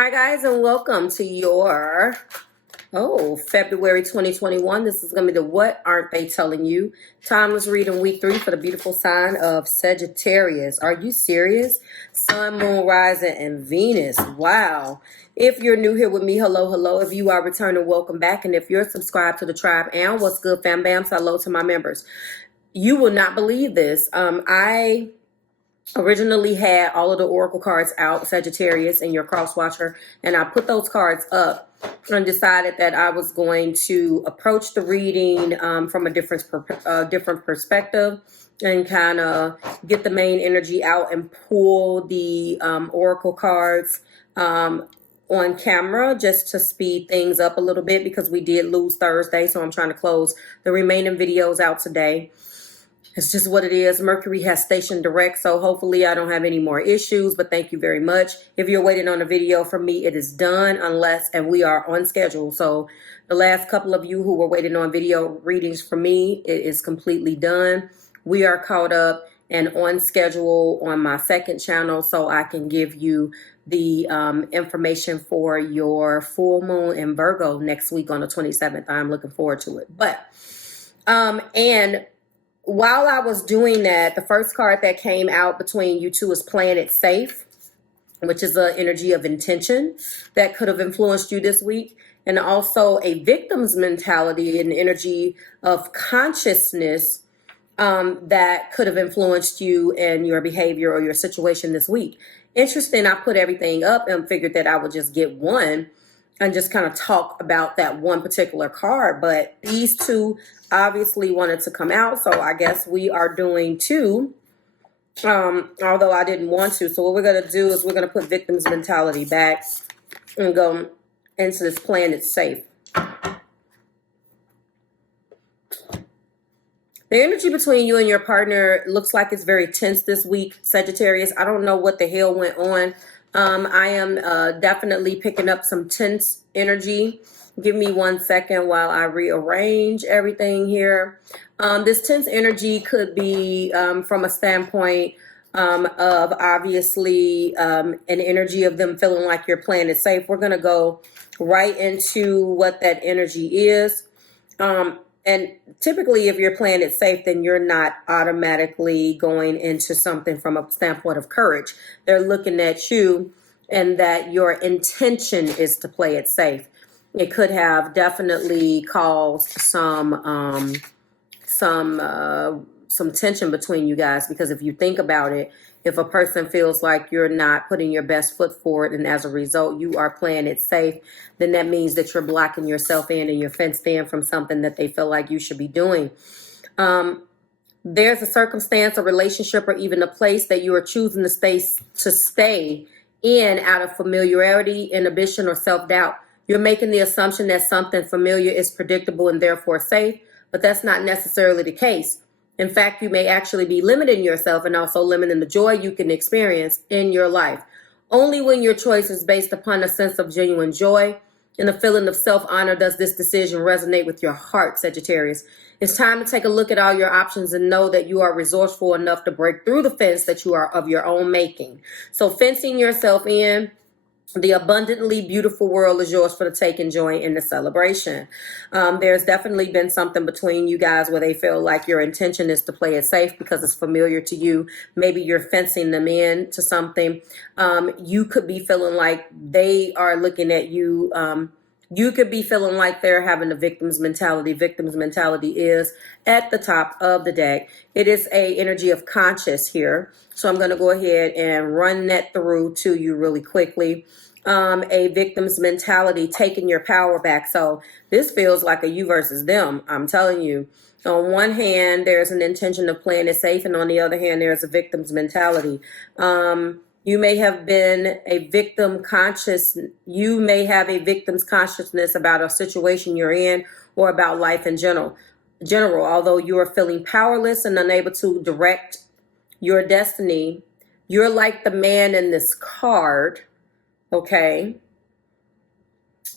Hi guys, and welcome to your February 2021. This is going to be the What Aren't They Telling You? Timeless reading week 3 for the beautiful sign of Sagittarius. Are you serious? Sun, Moon, Rising, and Venus. Wow. If you're new here with me, hello, hello. If you are returning, welcome back. And if you're subscribed to the tribe, and what's good, fam bam, hello to my members. You will not believe this. I originally had all of the oracle cards out, Sagittarius and your cross watcher, and I put those cards up and decided that I was going to approach the reading from a different perspective and kind of get the main energy out and pull the oracle cards on camera just to speed things up a little bit because we did lose Thursday, so I'm trying to close the remaining videos out today. It's just what it is. Mercury has stationed direct, so hopefully I don't have any more issues, but thank you very much. If you're waiting on a video from me, it is done and we are on schedule. So the last couple of you who were waiting on video readings from me, it is completely done. We are caught up and on schedule on my second channel, so I can give you the information for your full moon in Virgo next week on the 27th. I'm looking forward to it. But, and while I was doing that, the first card that came out between you two is Playing It Safe, which is an energy of intention that could have influenced you this week. And also a victim's mentality, an energy of consciousness that could have influenced you and your behavior or your situation this week. Interesting, I put everything up and figured that I would just get one and just kind of talk about that one particular card. But these two obviously wanted to come out, so I guess we are doing two, although I didn't want to. So what we're going to do is we're going to put victim's mentality back and go into this Playing It Safe. The energy between you and your partner looks like it's very tense this week, Sagittarius. I don't know what the hell went on. I am definitely picking up some tense energy. Give me 1 second while I rearrange everything here. This tense energy could be from a standpoint of obviously an energy of them feeling like you're playing it safe. We're going to go right into what that energy is. And typically, if you're playing it safe, then you're not automatically going into something from a standpoint of courage. They're looking at you and that your intention is to play it safe. It could have definitely caused some tension between you guys, because if you think about it, if a person feels like you're not putting your best foot forward and as a result you are playing it safe, then that means that you're blocking yourself in and you're fenced in from something that they feel like you should be doing. There's a circumstance, a relationship, or even a place that you are choosing to stay in out of familiarity, inhibition, or self-doubt. You're making the assumption that something familiar is predictable and therefore safe, but that's not necessarily the case. In fact, you may actually be limiting yourself and also limiting the joy you can experience in your life. Only when your choice is based upon a sense of genuine joy and a feeling of self-honor does this decision resonate with your heart, Sagittarius. It's time to take a look at all your options and know that you are resourceful enough to break through the fence that you are of your own making. So fencing yourself in, the abundantly beautiful world is yours for the taking, joy in the celebration. There's definitely been something between you guys where they feel like your intention is to play it safe because it's familiar to you. Maybe you're fencing them in to something. You could be feeling like they are looking at you. You could be feeling like they're having a victim's mentality. Victim's mentality is at the top of the deck. It is a energy of conscious here. So I'm going to go ahead and run that through to you really quickly. A victim's mentality, taking your power back. So this feels like a you versus them. I'm telling you. On one hand, there's an intention of playing it safe, and on the other hand, there's a victim's mentality. You may have been a victim conscious. You may have a victim's consciousness about a situation you're in or about life in general. Although you are feeling powerless and unable to direct your destiny, you're like the man in this card, okay?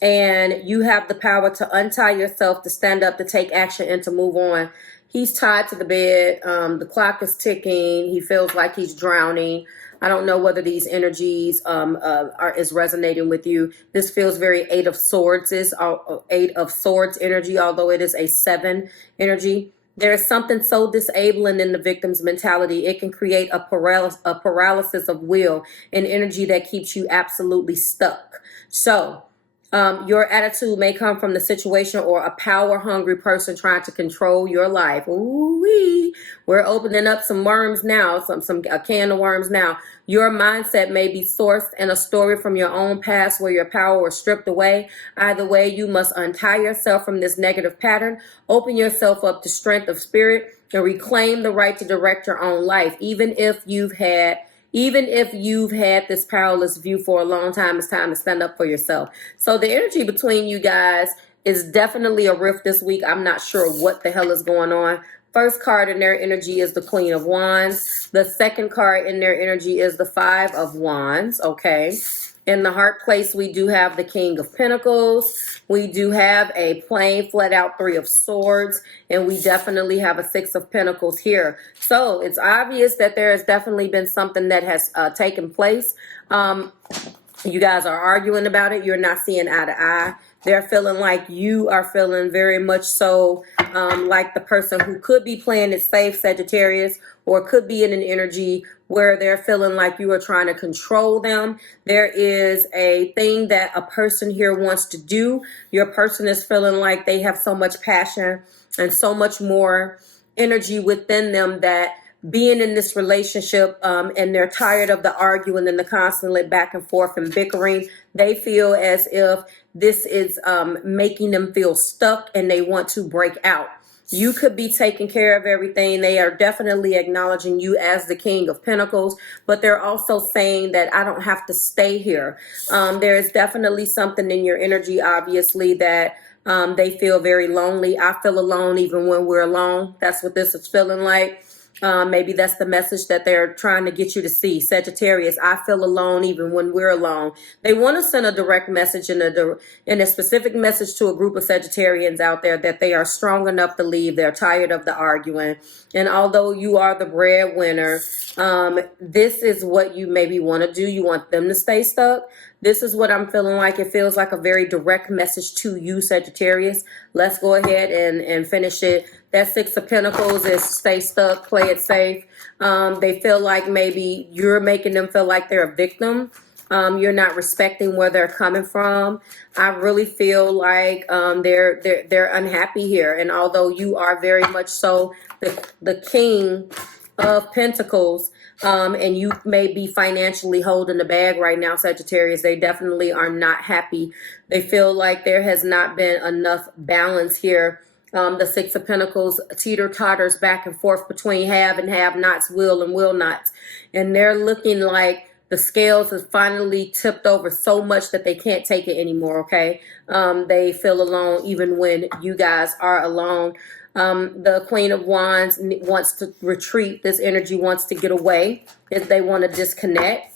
And you have the power to untie yourself, to stand up, to take action, and to move on. He's tied to the bed. The clock is ticking. He feels like he's drowning. I don't know whether these energies is resonating with you. This feels very Eight of Swords energy, although it is a 7 energy. There's something so disabling in the victim's mentality. It can create a paralysis of will, an energy that keeps you absolutely stuck. So your attitude may come from the situation or a power-hungry person trying to control your life. Ooh-wee. We're opening up some worms now, a can of worms now. Your mindset may be sourced in a story from your own past where your power was stripped away. Either way, you must untie yourself from this negative pattern, open yourself up to strength of spirit, and reclaim the right to direct your own life. Even if you've had this powerless view for a long time, it's time to stand up for yourself. So the energy between you guys is definitely a rift this week. I'm not sure what the hell is going on. First card in their energy is the Queen of Wands. The second card in their energy is the Five of Wands, okay? In the heart place, we do have the King of Pentacles. We do have a plain, flat out Three of Swords. And we definitely have a Six of Pentacles here. So it's obvious that there has definitely been something that has taken place. You guys are arguing about it. You're not seeing eye to eye. They're feeling like you are feeling very much so like the person who could be playing it safe, Sagittarius, or could be in an energy where they're feeling like you are trying to control them. There is a thing that a person here wants to do. Your person is feeling like they have so much passion and so much more energy within them that being in this relationship and they're tired of the arguing and the constantly back and forth and bickering. They feel as if this is making them feel stuck and they want to break out. You could be taking care of everything. They are definitely acknowledging you as the King of Pentacles, but they're also saying that I don't have to stay here. There is definitely something in your energy, obviously, that they feel very lonely. I feel alone even when we're alone. That's what this is feeling like. Maybe that's the message that they're trying to get you to see. Sagittarius, I feel alone even when we're alone. They want to send a direct message and a specific message to a group of Sagittarians out there that they are strong enough to leave. They're tired of the arguing. And although you are the breadwinner, this is what you maybe want to do. You want them to stay stuck. This is what I'm feeling like. It feels like a very direct message to you, Sagittarius. Let's go ahead and finish it. That Six of Pentacles is stay stuck, play it safe. They feel like maybe you're making them feel like they're a victim. You're not respecting where they're coming from. I really feel like they're unhappy here. And although you are very much so the King of Pentacles, and you may be financially holding the bag right now, Sagittarius, they definitely are not happy. They feel like there has not been enough balance here. The Six of Pentacles teeter-totters back and forth between have and have-nots, will and will-nots. And they're looking like the scales have finally tipped over so much that they can't take it anymore, okay? They feel alone even when you guys are alone. The Queen of Wands wants to retreat. This energy wants to get away if they want to disconnect.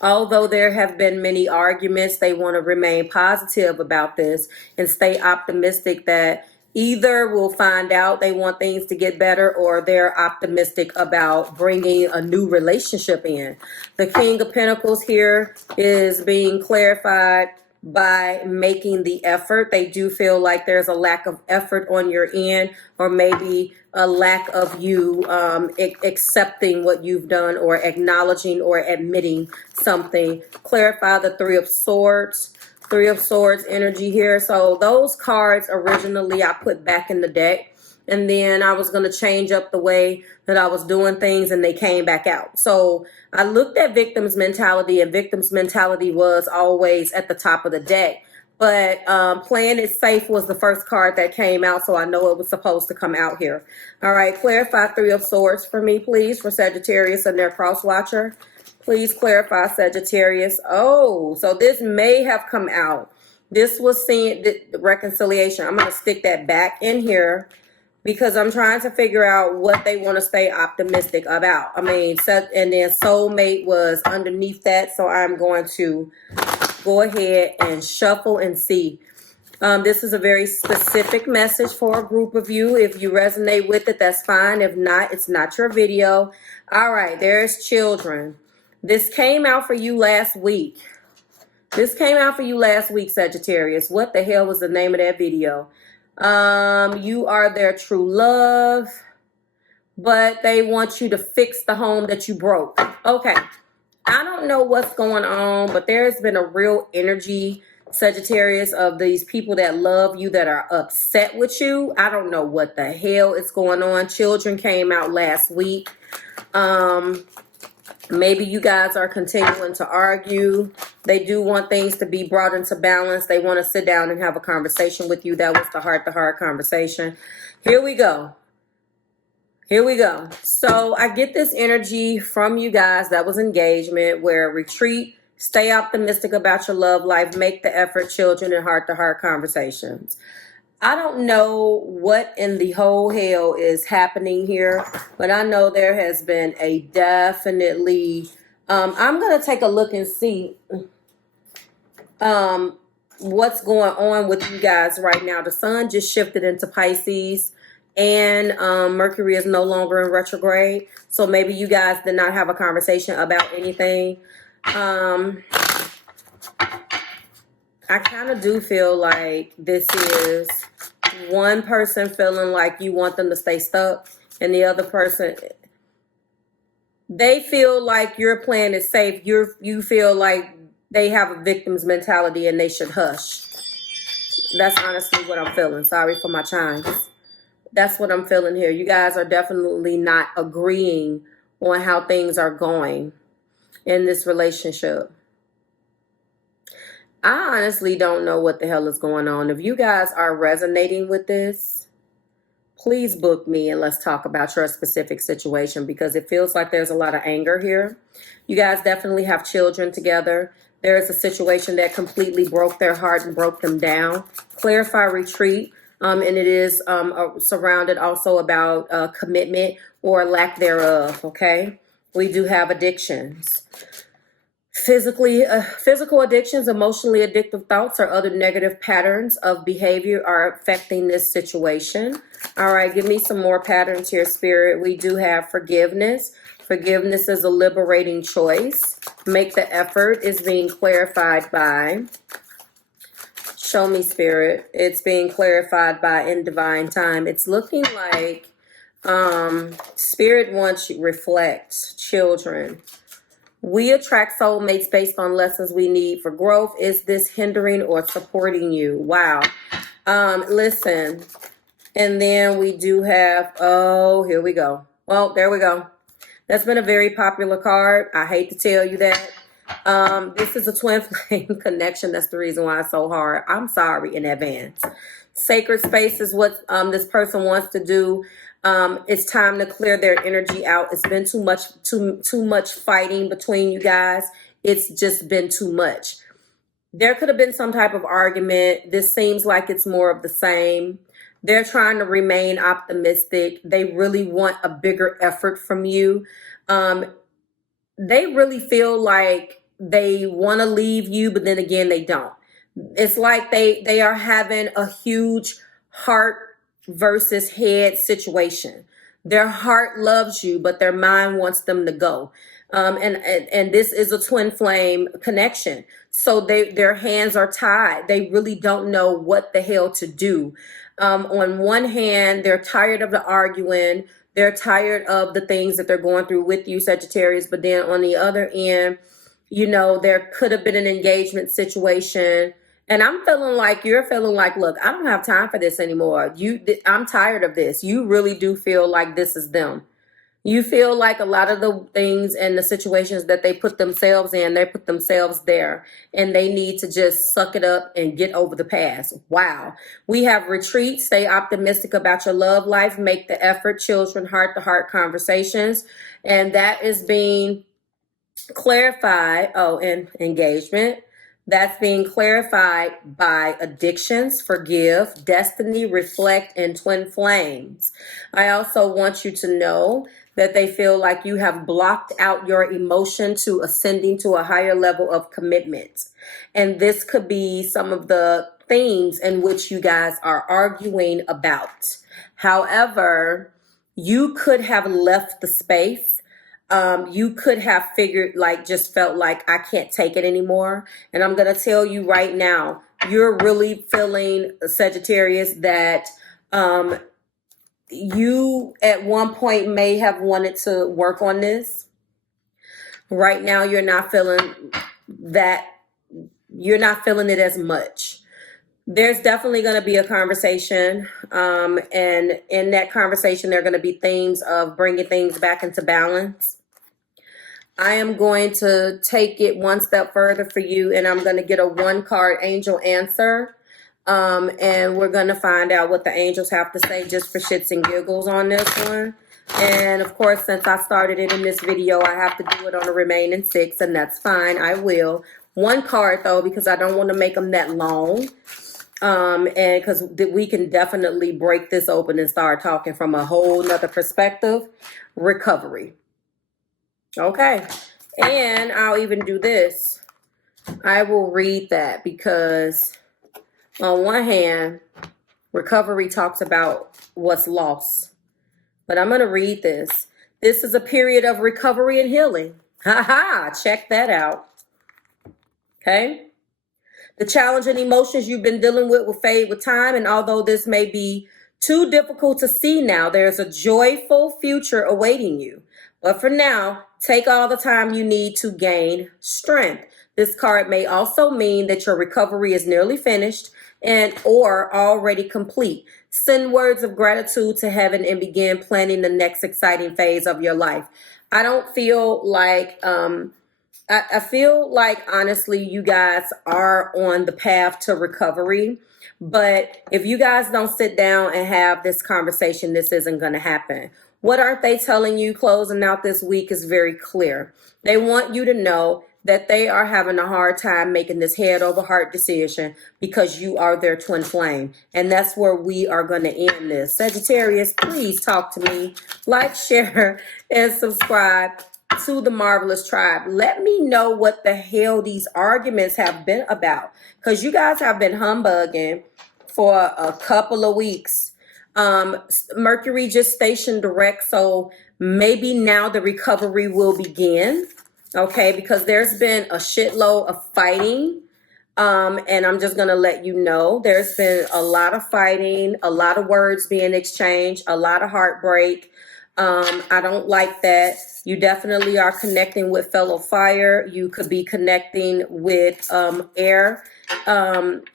Although there have been many arguments, they want to remain positive about this and stay optimistic that either we'll find out they want things to get better or they're optimistic about bringing a new relationship in. The King of Pentacles here is being clarified by making the effort. They do feel like there's a lack of effort on your end, or maybe a lack of you accepting what you've done or acknowledging or admitting something. Clarify the Three of Swords. Three of Swords energy here. So those cards originally I put back in the deck, and then I was going to change up the way that I was doing things, and they came back out. So I looked at victim's mentality, and victim's mentality was always at the top of the deck. But playing it safe was the first card that came out, so I know it was supposed to come out here. All right, clarify Three of Swords for me, please, for Sagittarius and their cross watcher. Please clarify Sagittarius. Oh, so this may have come out. This was seen, the reconciliation. I'm going to stick that back in here because I'm trying to figure out what they want to stay optimistic about. I mean, and then soulmate was underneath that. So I'm going to go ahead and shuffle and see. This is a very specific message for a group of you. If you resonate with it, that's fine. If not, it's not your video. All right, there's children. This came out for you last week. This came out for you last week, Sagittarius. What the hell was the name of that video? You are their true love, but they want you to fix the home that you broke. Okay. I don't know what's going on, but there's been a real energy, Sagittarius, of these people that love you that are upset with you. I don't know what the hell is going on. Children came out last week. Maybe you guys are continuing to argue. They do want things to be brought into balance. They want to sit down and have a conversation with you. That was the heart-to-heart conversation. Here we go. Here we go. So I get this energy from you guys. That was engagement, where retreat, stay optimistic about your love life, make the effort, children, and heart-to-heart conversations. I don't know what in the whole hell is happening here, but I know there has been a definitely, I'm going to take a look and see what's going on with you guys right now. The sun just shifted into Pisces, and Mercury is no longer in retrograde. So maybe you guys did not have a conversation about anything. I kind of do feel like this is one person feeling like you want them to stay stuck, and the other person, they feel like your plan is safe. You feel like they have a victim's mentality and they should hush. That's honestly what I'm feeling. Sorry for my chimes. That's what I'm feeling here. You guys are definitely not agreeing on how things are going in this relationship. I honestly don't know what the hell is going on. If you guys are resonating with this, please book me and let's talk about your specific situation, because it feels like there's a lot of anger here. You guys definitely have children together. There is a situation that completely broke their heart and broke them down. Clarify retreat. And it is surrounded also about commitment or lack thereof, okay? We do have addictions. Physical addictions, emotionally addictive thoughts, or other negative patterns of behavior are affecting this situation. All right, give me some more patterns here, Spirit. We do have forgiveness. Forgiveness is a liberating choice. Make the effort is being clarified by... Show me, Spirit. It's being clarified by in divine time. It's looking like Spirit wants you to reflect, children. We attract soulmates based on lessons we need for growth. Is this hindering or supporting you? Wow. Listen. And then we do have, oh, here we go. Well, there we go. That's been a very popular card. I hate to tell you that. This is a twin flame connection. That's the reason why it's so hard. I'm sorry in advance. Sacred space is what this person wants to do. It's time to clear their energy out. It's been too much fighting between you guys. It's just been too much. There could have been some type of argument. This seems like it's more of the same. They're trying to remain optimistic. They really want a bigger effort from you. They really feel like they want to leave you, but then again, they don't. It's like they are having a huge heart versus head situation. Their heart loves you, but their mind wants them to go. And this is a twin flame connection. So their hands are tied. They really don't know what the hell to do. On one hand, they're tired of the arguing. They're tired of the things that they're going through with you, Sagittarius. But then on the other end, you know, there could have been an engagement situation. And I'm feeling like you're feeling like, look, I don't have time for this anymore. I'm tired of this. You really do feel like this is them. You feel like a lot of the things and the situations that they put themselves in, they put themselves there, and they need to just suck it up and get over the past. Wow. We have retreat. Stay optimistic about your love life. Make the effort. Children, heart-to-heart conversations. And that is being clarified. Oh, and engagement. That's being clarified by addictions, forgive, destiny, reflect, and twin flames. I also want you to know that they feel like you have blocked out your emotion to ascending to a higher level of commitment. And this could be some of the themes in which you guys are arguing about. However, you could have left the space. you could have figured, like, just felt like I can't take it anymore. And I'm going to tell you right now, you're really feeling, Sagittarius, that you at one point may have wanted to work on this. Right now, you're not feeling that, you're not feeling it as much. There's definitely going to be a conversation. And in that conversation, there are going to be themes of bringing things back into balance. I am going to take it one step further for you, and I'm going to get a 1-card angel answer. And we're going to find out what the angels have to say just for shits and giggles on this one. And of course, since I started it in this video, I have to do it on the remaining 6, and that's fine. I will. 1 card though, because I don't want to make them that long. And because we can definitely break this open and start talking from a whole nother perspective. Recovery. Okay. And I'll even do this. I will read that because on one hand, recovery talks about what's lost. But I'm going to read this. This is a period of recovery and healing. Ha! Check that out. Okay. The challenging emotions you've been dealing with will fade with time. And although this may be too difficult to see now, there's a joyful future awaiting you. But for now, take all the time you need to gain strength. This card may also mean that your recovery is nearly finished and or already complete. Send words of gratitude to heaven and begin planning the next exciting phase of your life. I don't feel like, I feel like, honestly, you guys are on the path to recovery. But if you guys don't sit down and have this conversation, this isn't going to happen. What aren't they telling you closing out this week is very clear. They want you to know that they are having a hard time making this head over heart decision because you are their twin flame. And that's where we are going to end this. Sagittarius, please talk to me. Like, share, and subscribe to the Marvelous Tribe. Let me know what the hell these arguments have been about, because you guys have been humbugging for a couple of weeks. Mercury just stationed direct, so maybe now the recovery will begin. Okay, because there's been a shitload of fighting. And I'm just going to let you know, there's been a lot of fighting, a lot of words being exchanged, a lot of heartbreak. I don't like that. You definitely are connecting with fellow fire. You could be connecting with air,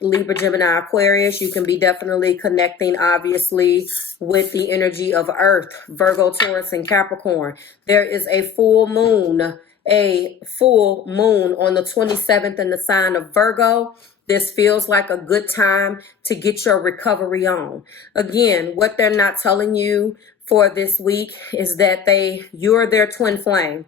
Libra, Gemini, Aquarius. You can be definitely connecting, obviously, with the energy of Earth, Virgo, Taurus, and Capricorn. There is a full moon on the 27th in the sign of Virgo. This feels like a good time to get your recovery on. Again, what they're not telling you for this week is that you're their twin flame.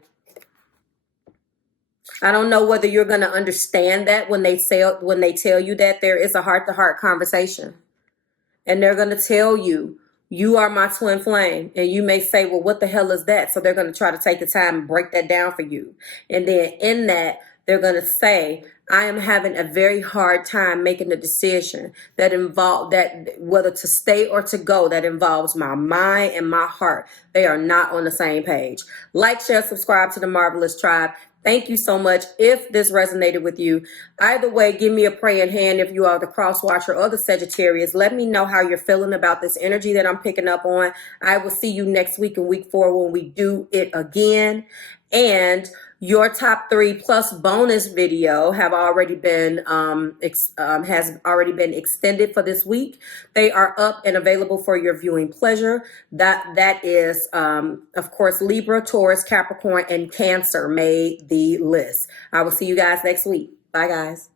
I don't know whether you're going to understand that when they tell you that. There is a heart-to-heart conversation. And they're going to tell you, you are my twin flame. And you may say, well, what the hell is that? So they're going to try to take the time and break that down for you. And then in that, they're going to say, I am having a very hard time making a decision that whether to stay or to go, that involves my mind and my heart. They are not on the same page. Like, share, subscribe to the Marvelous Tribe. Thank you so much. If this resonated with you, either way, give me a praying hand if you are the cross watcher or the Sagittarius. Let me know how you're feeling about this energy that I'm picking up on. I will see you next week in week 4 when we do it again. And your top 3 plus bonus video have already been has already been extended for this week. They are up and available for your viewing pleasure. That is of course Libra, Taurus, Capricorn, and Cancer made the list. I will see you guys next week. Bye guys.